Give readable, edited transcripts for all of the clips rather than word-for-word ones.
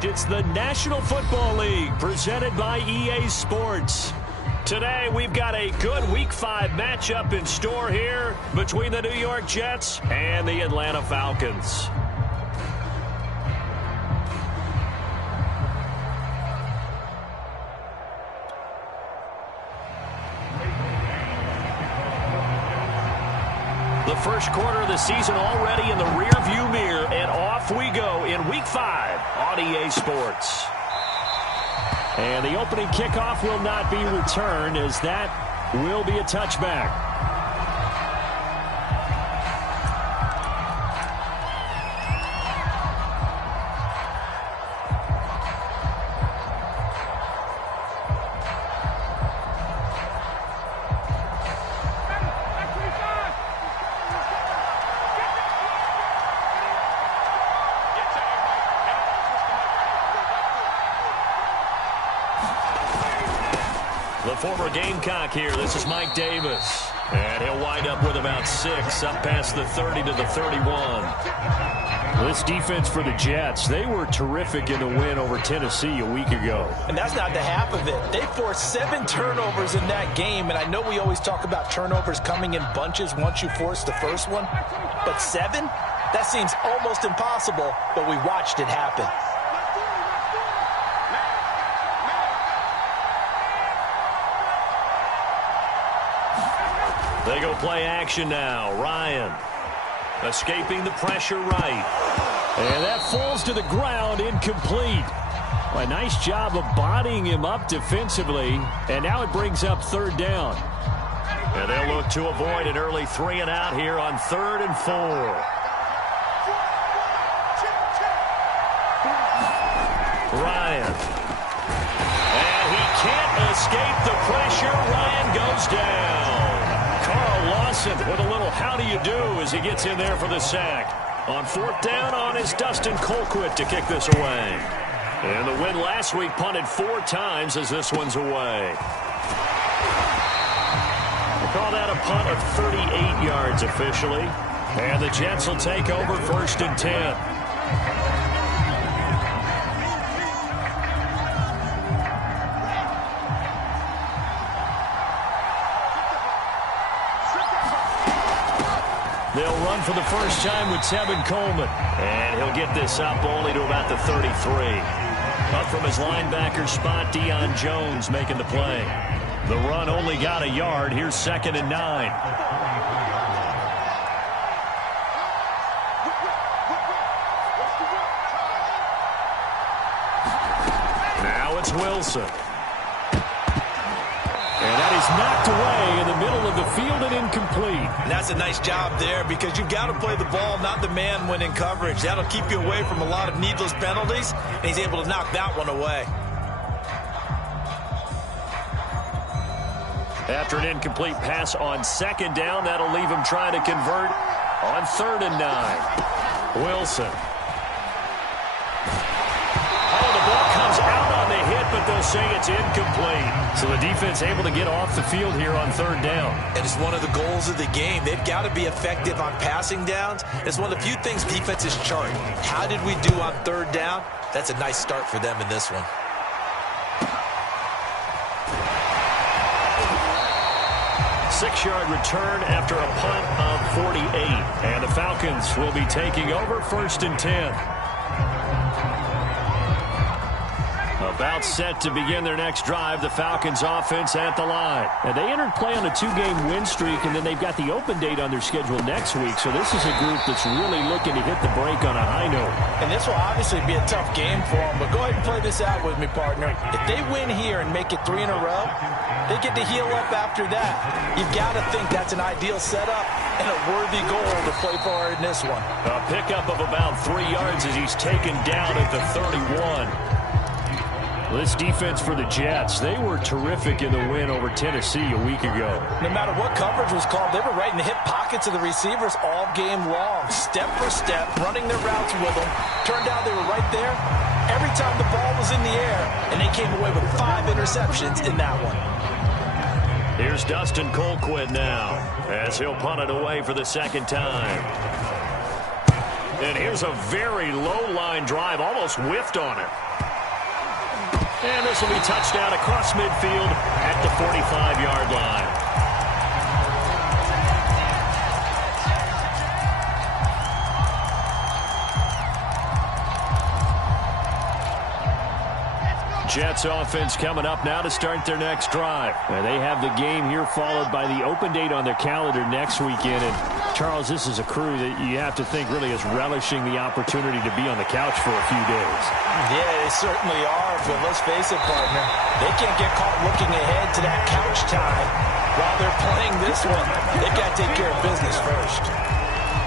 It's the National Football League presented by EA Sports. Today, we've got a good Week 5 matchup in store here between the New York Jets and the Atlanta Falcons. The first quarter of the season already in the rearview mirror, and off we go in Week 5 on EA Sports. And the opening kickoff will not be returned, as that will be a touchback. The former Gamecock here. This is Mike Davis. And he'll wind up with about 6, up past the 30 to the 31. This defense for the Jets, they were terrific in the win over Tennessee a week ago. And that's not the half of it. They forced 7 turnovers in that game. And I know we always talk about turnovers coming in bunches once you force the first one. But 7? That seems almost impossible, but we watched it happen. They go play action now. Ryan escaping the pressure right. And that falls to the ground, incomplete. A nice job of bodying him up defensively. And now it brings up 3rd down. And they'll look to avoid an early 3 and out here on 3rd and 4. Ryan. And he can't escape the pressure. Ryan goes down. Carl Lawson with a little how do you do as he gets in there for the sack. On 4th down on is Dustin Colquitt to kick this away. And the win last week punted 4 times as this one's away. They call that a punt of 38 yards officially. And the Jets will take over 1st and 10. They'll run for the first time with Tevin Coleman. And he'll get this up only to about the 33. Up from his linebacker spot, Deion Jones making the play. The run only got a yard. Here's 2nd and 9. Now it's Wilson. And that is knocked away in the middle of the field and incomplete. And that's a nice job there, because you've got to play the ball, not the man when in coverage. That'll keep you away from a lot of needless penalties, and he's able to knock that one away. After an incomplete pass on 2nd down, that'll leave him trying to convert on 3rd and 9. Wilson. Oh, the ball comes out on the hit, but they'll say it's incomplete. So the defense able to get off the field here on 3rd down. And it's one of the goals of the game. They've got to be effective on passing downs. It's one of the few things defenses chart. How did we do on 3rd down? That's a nice start for them in this one. Six-yard return after a punt of 48. And the Falcons will be taking over 1st and 10. About set to begin their next drive, the Falcons offense at the line. And they entered play on a 2-game win streak, and then they've got the open date on their schedule next week. So this is a group that's really looking to hit the break on a high note. And this will obviously be a tough game for them, but go ahead and play this out with me, partner. If they win here and make it 3 in a row, they get to heal up after that. You've got to think that's an ideal setup and a worthy goal to play for in this one. A pickup of about 3 yards as he's taken down at the 31. This defense for the Jets, they were terrific in the win over Tennessee a week ago. No matter what coverage was called, they were right in the hip pockets of the receivers all game long, step for step, running their routes with them. Turned out they were right there every time the ball was in the air, and they came away with 5 interceptions in that one. Here's Dustin Colquitt now, as he'll punt it away for the 2nd time. And here's a very low line drive, almost whiffed on it. And this will be touchdown across midfield at the 45-yard line. Jets offense coming up now to start their next drive. And they have the game here followed by the open date on their calendar next weekend. And Charles, this is a crew that you have to think really is relishing the opportunity to be on the couch for a few days. Yeah, they certainly are, but let's face it, partner. They can't get caught looking ahead to that couch time while they're playing this one. They've got to take care of business first.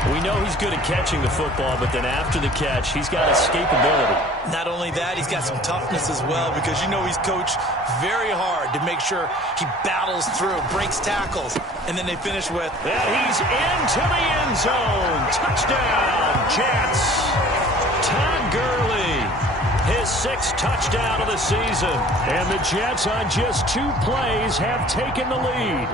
We know he's good at catching the football, but then after the catch, he's got escapability. Not only that, he's got some toughness as well, because you know he's coached very hard to make sure he battles through, breaks tackles, and then they finish with... And he's into the end zone. Touchdown, Jets. Todd Gurley, his 6th touchdown of the season. And the Jets on just 2 plays have taken the lead.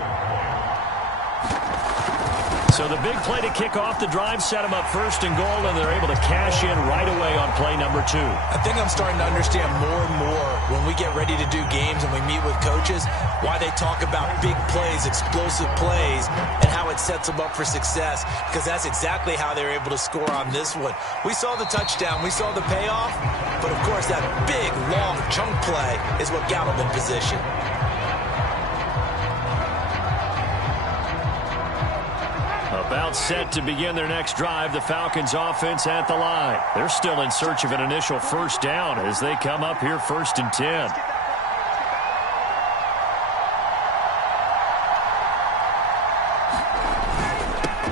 So the big play to kick off the drive set them up 1st and goal, and they're able to cash in right away on play number 2. I think I'm starting to understand more and more when we get ready to do games and we meet with coaches why they talk about big plays, explosive plays, and how it sets them up for success, because that's exactly how they're able to score on this one. We saw the touchdown, we saw the payoff, but of course that big, long chunk play is what got them in position. About set to begin their next drive, the Falcons offense at the line. They're still in search of an initial 1st down as they come up here 1st and 10.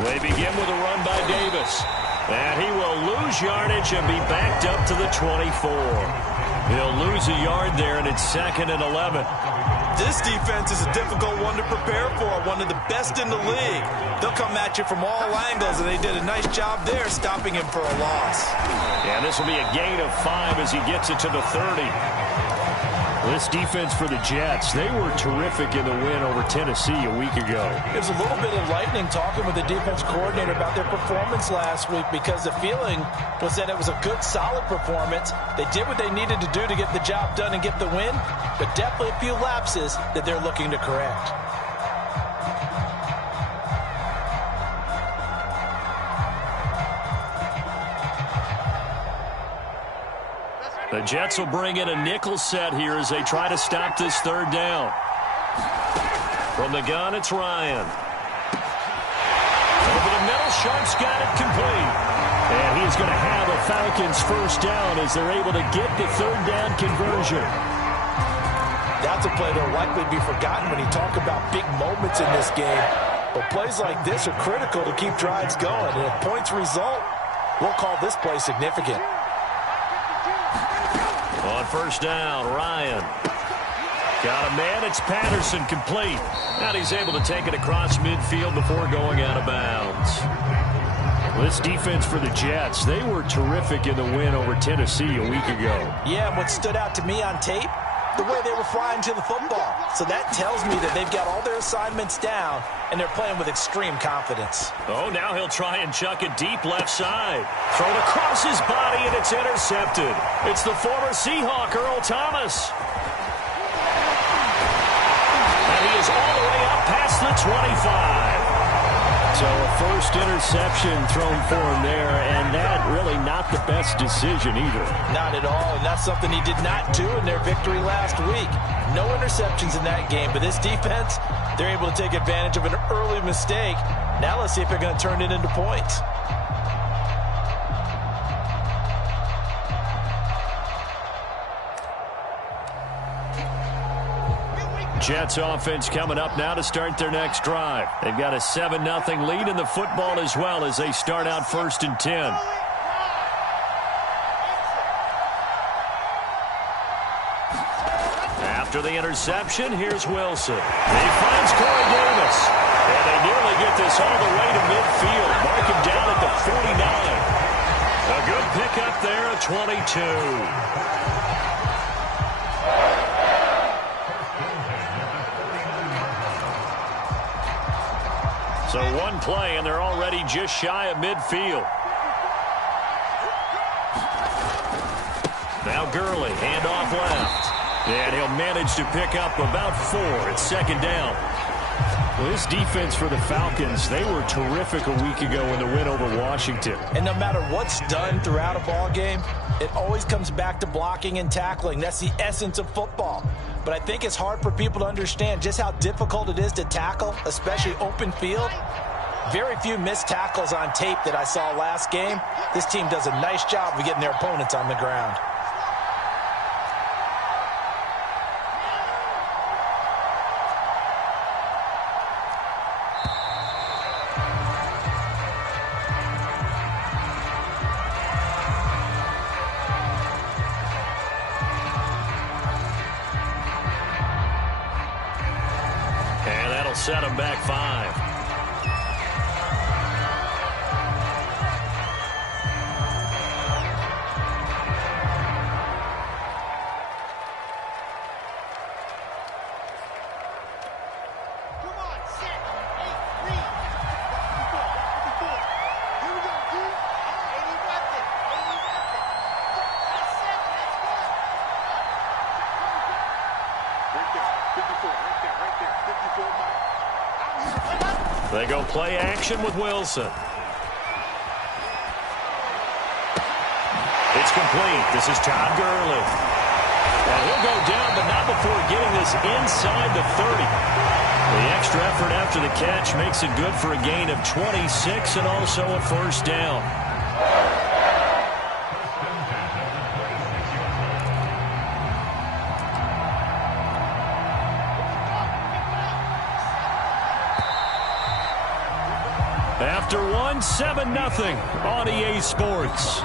They begin with a run by Davis. And he will lose yardage and be backed up to the 24. He'll lose a yard there, and it's 2nd and 11. This defense is a difficult one to prepare for, one of the best in the league. They'll come at you from all angles, and they did a nice job there stopping him for a loss. Yeah, this will be a gain of 5 as he gets it to the 30. This defense for the Jets, they were terrific in the win over Tennessee a week ago. It was a little bit enlightening talking with the defense coordinator about their performance last week, because the feeling was that it was a good, solid performance. They did what they needed to do to get the job done and get the win, but definitely a few lapses that they're looking to correct. The Jets will bring in a nickel set here as they try to stop this 3rd down. From the gun, it's Ryan. Over the middle, Sharp's got it complete. And he's going to have a Falcons 1st down as they're able to get the 3rd down conversion. That's a play that'll likely be forgotten when you talk about big moments in this game. But plays like this are critical to keep drives going. And if points result, we'll call this play significant. On 1st down, Ryan. Got a man, it's Patterson, complete. And he's able to take it across midfield before going out of bounds. This defense for the Jets, they were terrific in the win over Tennessee a week ago. Yeah, and what stood out to me on tape, the way they were flying to the football. So that tells me that they've got all their assignments down, and they're playing with extreme confidence. Oh, now he'll try and chuck it deep left side. Thrown across his body, and it's intercepted. It's the former Seahawk, Earl Thomas. And he is all the way up past the 25. So a 1st interception thrown for him there, and that really not the best decision either. Not at all, and that's something he did not do in their victory last week. No interceptions in that game, but this defense, they're able to take advantage of an early mistake. Now let's see if they're going to turn it into points. Jets offense coming up now to start their next drive. They've got a 7-0 lead in the football as well as they start out 1st and 10. After the interception, here's Wilson. He finds Corey Davis. And they nearly get this all the way to midfield. Mark him down at the 49. A good pickup there at 22. So one play, and they're already just shy of midfield. Now Gurley, handoff left. And he'll manage to pick up about 4. It's second down. Well, this defense for the Falcons, they were terrific a week ago in the win over Washington. And no matter what's done throughout a ball game, it always comes back to blocking and tackling. That's the essence of football. But I think it's hard for people to understand just how difficult it is to tackle, especially open field. Very few missed tackles on tape that I saw last game. This team does a nice job of getting their opponents on the ground. Set him back 5. They go play action with Wilson. It's complete. This is Todd Gurley. And he'll go down, but not before getting this inside the 30. The extra effort after the catch makes it good for a gain of 26 and also a first down. After 7-0 on EA Sports.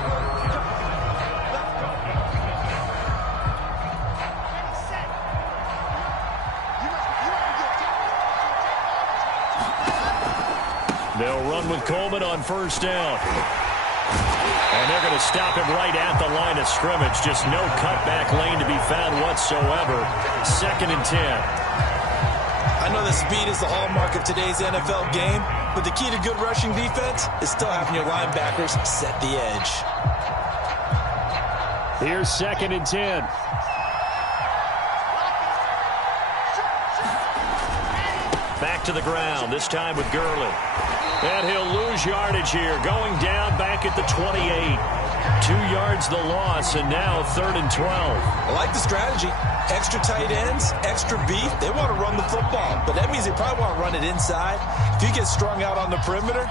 They'll run with Coleman on first down. And they're going to stop him right at the line of scrimmage. Just no cutback lane to be found whatsoever. 2nd and 10. I know that speed is the hallmark of today's NFL game, but the key to good rushing defense is still having your linebackers set the edge. Here's 2nd and 10. Back to the ground, this time with Gurley. And he'll lose yardage here, going down back at the 28. 2 yards the loss, and now 3rd and 12. I like the strategy. Extra tight ends, extra beef. They want to run the football, but that means they probably want to run it inside. If you get strung out on the perimeter,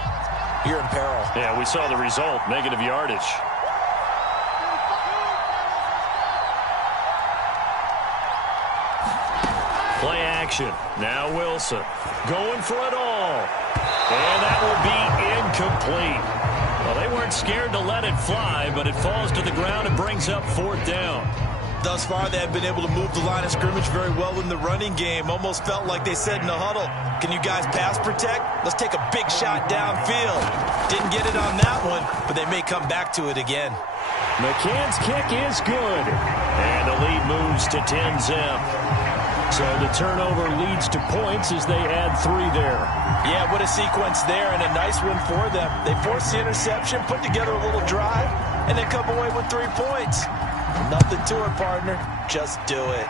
you're in peril. Yeah, we saw the result, negative yardage. Play action. Now Wilson going for it all. And that will be incomplete. Well, they weren't scared to let it fly, but it falls to the ground and brings up 4th down. Thus far, they have been able to move the line of scrimmage very well in the running game. Almost felt like they said in the huddle, can you guys pass protect? Let's take a big shot downfield. Didn't get it on that one, but they may come back to it again. McCann's kick is good. And the lead moves to 10-zip. So the turnover leads to points as they add 3 there. Yeah, what a sequence there, and a nice one for them. They force the interception, put together a little drive, and then come away with 3 points. Nothing to it, partner. Just do it.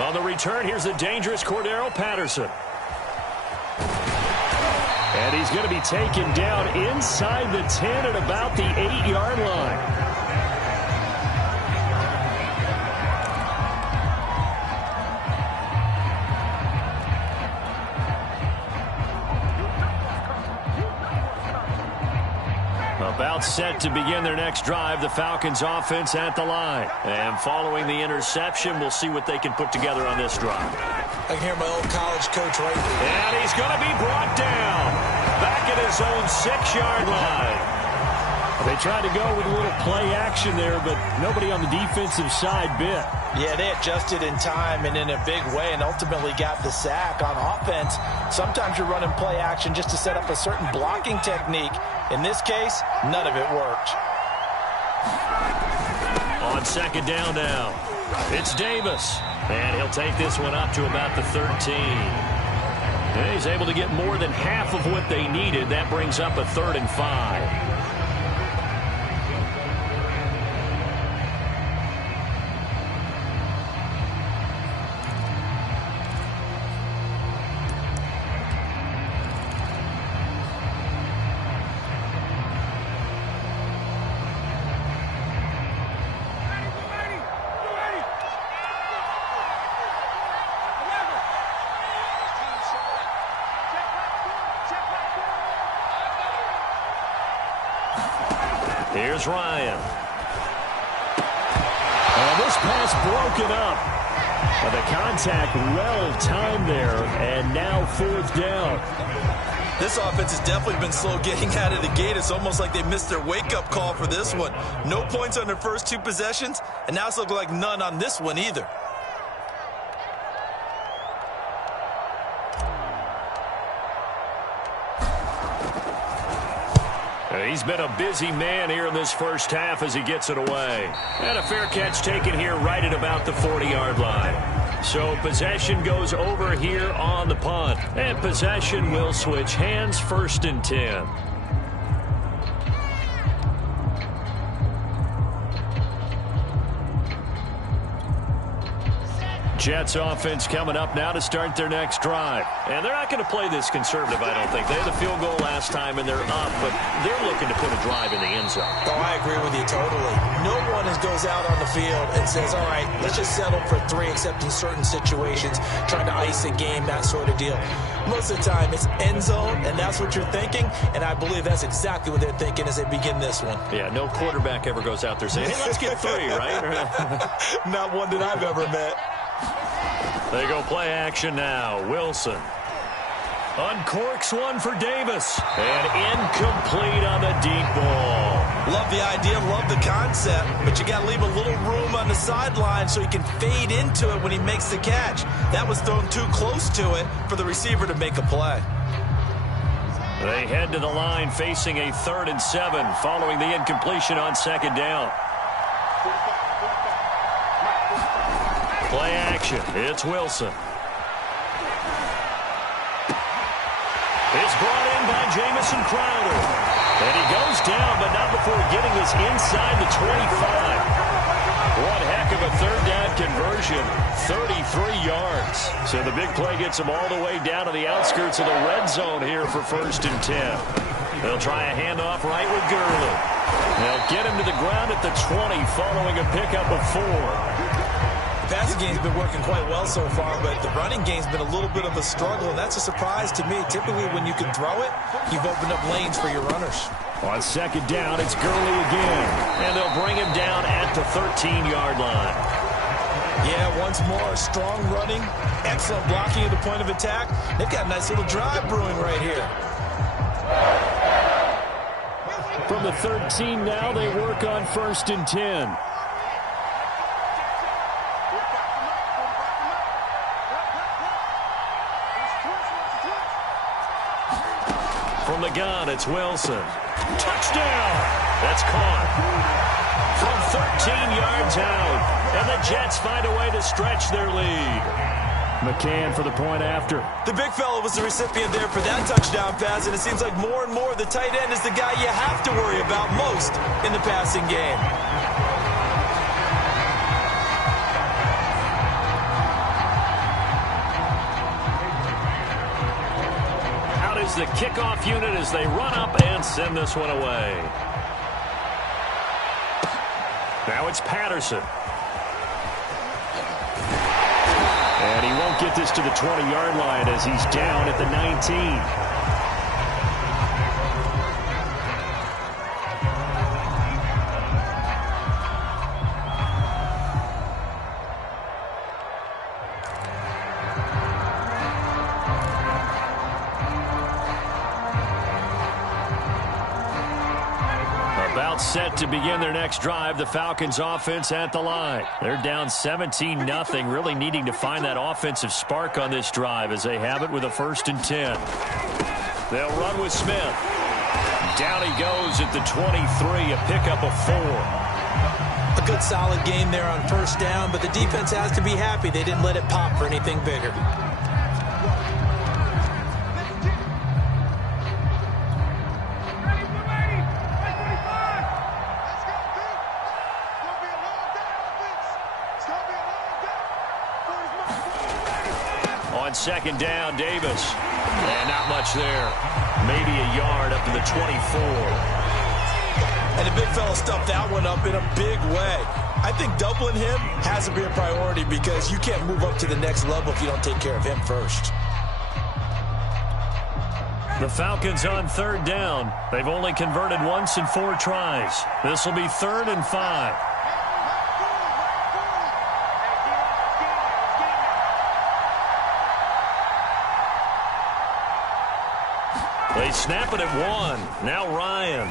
On the return, here's the dangerous Cordero Patterson. And he's going to be taken down inside the 10 at about the 8-yard line. About set to begin their next drive, the Falcons offense at the line. And following the interception, we'll see what they can put together on this drive. I can hear my old college coach right here. And he's going to be brought down back at his own 6-yard line. They tried to go with a little play action there, but nobody on the defensive side bit. Yeah, they adjusted in time and in a big way and ultimately got the sack on offense. Sometimes you're running play action just to set up a certain blocking technique. In this case, none of it worked. On 2nd down now, it's Davis. And he'll take this one up to about the 13. And he's able to get more than half of what they needed. That brings up a 3rd and 5. Here's Ryan. And this pass broken up. The contact well timed there, and now 4th down. This offense has definitely been slow getting out of the gate. It's almost like they missed their wake-up call for this one. No points on their first 2 possessions, and now it's looking like none on this one either. He's been a busy man here in this first half as he gets it away. And a fair catch taken here right at about the 40-yard line. So possession goes over here on the punt. And possession will switch hands, 1st and 10. Jets offense coming up now to start their next drive. And they're not going to play this conservative, I don't think. They had a field goal last time, and they're up, but they're looking to put a drive in the end zone. Oh, I agree with you totally. No one goes out on the field and says, all right, let's just settle for 3, except in certain situations, trying to ice a game, that sort of deal. Most of the time, it's end zone, and that's what you're thinking, and I believe that's exactly what they're thinking as they begin this one. Yeah, no quarterback ever goes out there saying, hey, let's get 3, right? Not one that I've ever met. They go play action now. Wilson uncorks one for Davis. And incomplete on the deep ball. Love the idea, love the concept, but you got to leave a little room on the sideline so he can fade into it when he makes the catch. That was thrown too close to it for the receiver to make a play. They head to the line facing a 3rd and 7 following the incompletion on 2nd down. Play action. It's Wilson. It's brought in by Jamison Crowder. And he goes down, but not before getting this inside the 25. One heck of a 3rd down conversion. 33 yards. So the big play gets him all the way down to the outskirts of the red zone here for 1st and 10. They'll try a handoff right with Gurley. They'll get him to the ground at the 20 following a pickup of 4. The passing game's been working quite well so far, but the running game's been a little bit of a struggle, and that's a surprise to me. Typically, when you can throw it, you've opened up lanes for your runners. On 2nd down, it's Gurley again, and they'll bring him down at the 13-yard line. Yeah, once more, strong running, excellent blocking at the point of attack. They've got a nice little drive brewing right here. From the 13 now, they work on 1st and 10. From the gun, it's Wilson. Touchdown! That's caught. From 13 yards out. And the Jets find a way to stretch their lead. McCann for the point after. The big fella was the recipient there for that touchdown pass, and it seems like more and more the tight end is the guy you have to worry about most in the passing game. Is the kickoff unit as they run up and send this one away. Now it's Patterson. And he won't get this to the 20-yard line as he's down at the 19. Set to begin their next drive. The Falcons offense at the line. They're down 17-0, really needing to find that offensive spark on this drive as they have it with a 1st and 10. They'll run with Smith. Down he goes at the 23, a pickup of 4. A good solid game there on 1st down, but the defense has to be happy they didn't let it pop for anything bigger. On 2nd down, Davis. And not much there. Maybe a yard up to the 24. And the big fella stuffed that one up in a big way. I think doubling him has to be a priority because you can't move up to the next level if you don't take care of him first. The Falcons on third down. They've only converted once in 4 tries. This will be 3rd and 5. They snap it at 1. Now Ryan.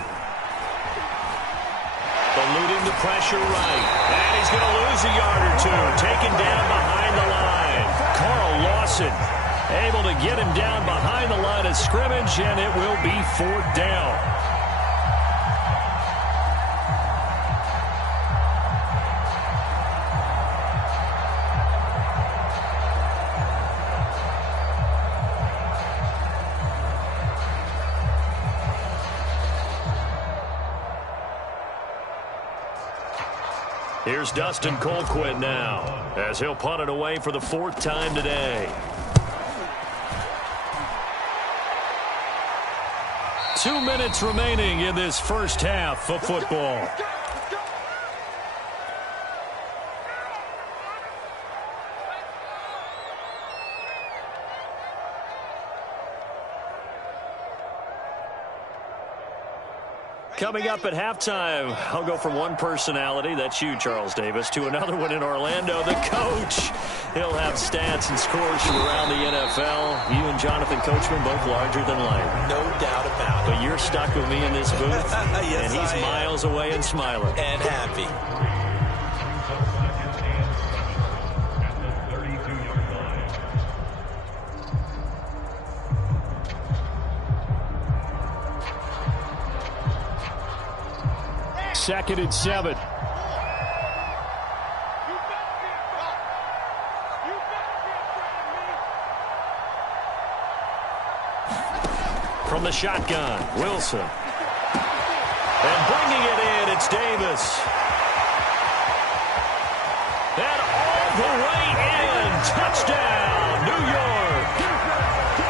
Eluding the pressure right. And he's going to lose a yard or 2. Taken down behind the line. Carl Lawson able to get him down behind the line of scrimmage, and it will be 4th down. Here's Dustin Colquitt now, as he'll punt it away for the 4th time today. 2 minutes remaining in this first half of football. Coming up at halftime, I'll go from one personality, that's you, Charles Davis, to another one in Orlando, the coach. He'll have stats and scores from around the NFL. You and Jonathan Coachman both larger than life. No doubt about it. But you're stuck with me in this booth, yes, and he's miles away and smiling. And happy. Second and 7. From the shotgun, Wilson. And bringing it in, it's Davis. And all the way in. Touchdown, New York.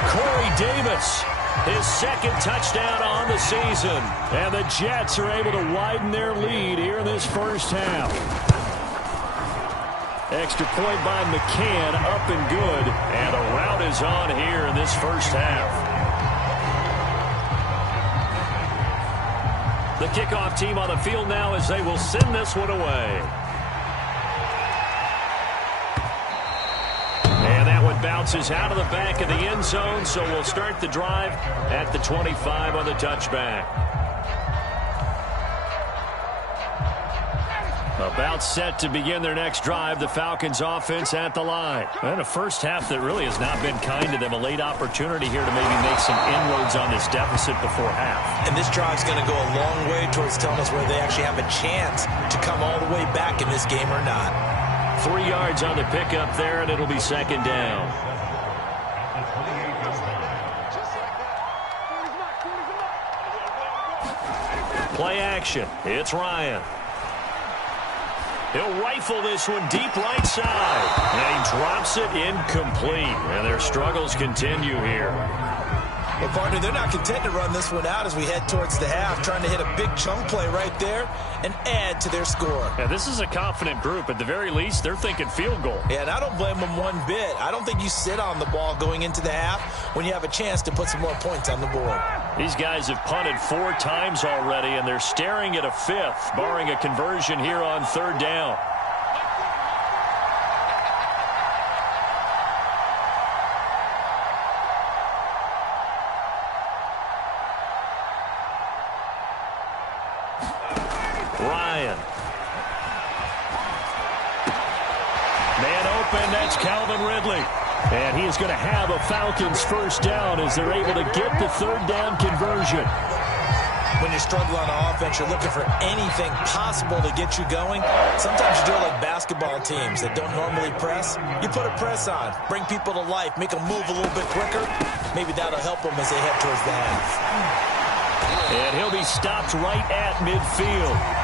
Corey Davis. His 2nd touchdown on the season. And the Jets are able to widen their lead here in this first half. Extra point by McCann, up and good. And the route is on here in this first half. The kickoff team on the field now as they will send this one away. Bounces out of the back of the end zone, so we'll start the drive at the 25 on the touchback. About set to begin their next drive, the Falcons offense at the line. And a first half that really has not been kind to them. A late opportunity here to maybe make some inroads on this deficit before half. And this drive's going to go a long way towards telling us whether they actually have a chance to come all the way back in this game or not. 3 yards on the pickup there, and it'll be 2nd down. Play action. It's Ryan. He'll rifle this one deep right side. And he drops it incomplete. And their struggles continue here. Well, partner, they're not content to run this one out as we head towards the half, trying to hit a big chunk play right there and add to their score. Yeah, this is a confident group. At the very least, they're thinking field goal. Yeah, and I don't blame them one bit. I don't think you sit on the ball going into the half when you have a chance to put some more points on the board. These guys have punted 4 times already, and they're staring at a 5th, barring a conversion here on 3rd down. Ryan. Man open, that's Calvin Ridley. And he is going to have a Falcons first down as they're able to get the 3rd down conversion. When you struggle on offense, you're looking for anything possible to get you going. Sometimes you do it like basketball teams that don't normally press. You put a press on, bring people to life, make them move a little bit quicker. Maybe that'll help them as they head towards the half. And he'll be stopped right at midfield.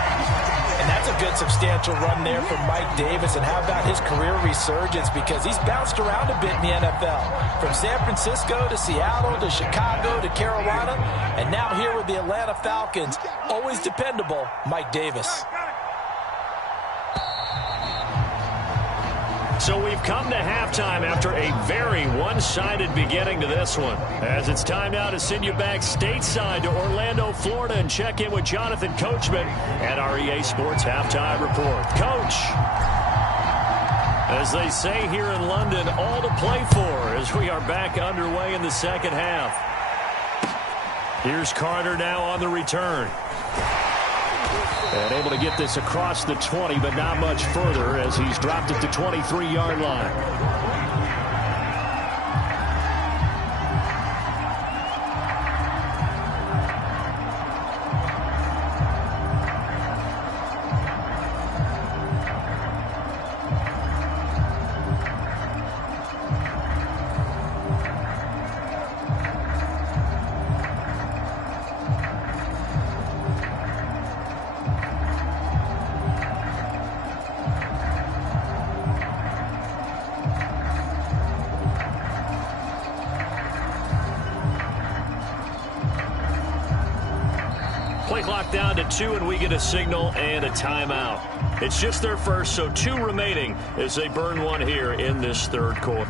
And that's a good substantial run there from Mike Davis. And how about his career resurgence? Because he's bounced around a bit in the NFL. From San Francisco to Seattle to Chicago to Carolina. And now here with the Atlanta Falcons, always dependable, Mike Davis. So we've come to halftime after a very one-sided beginning to this one. As it's time now to send you back stateside to Orlando, Florida, and check in with Jonathan Coachman at our EA Sports Halftime Report. Coach, as they say here in London, all to play for as we are back underway in the second half. Here's Carter now on the return. And able to get this across the 20, but not much further as he's dropped at the 23-yard line. Play clock down to 2, and we get a signal and a timeout. It's just their first, so 2 remaining as they burn one here in this third quarter.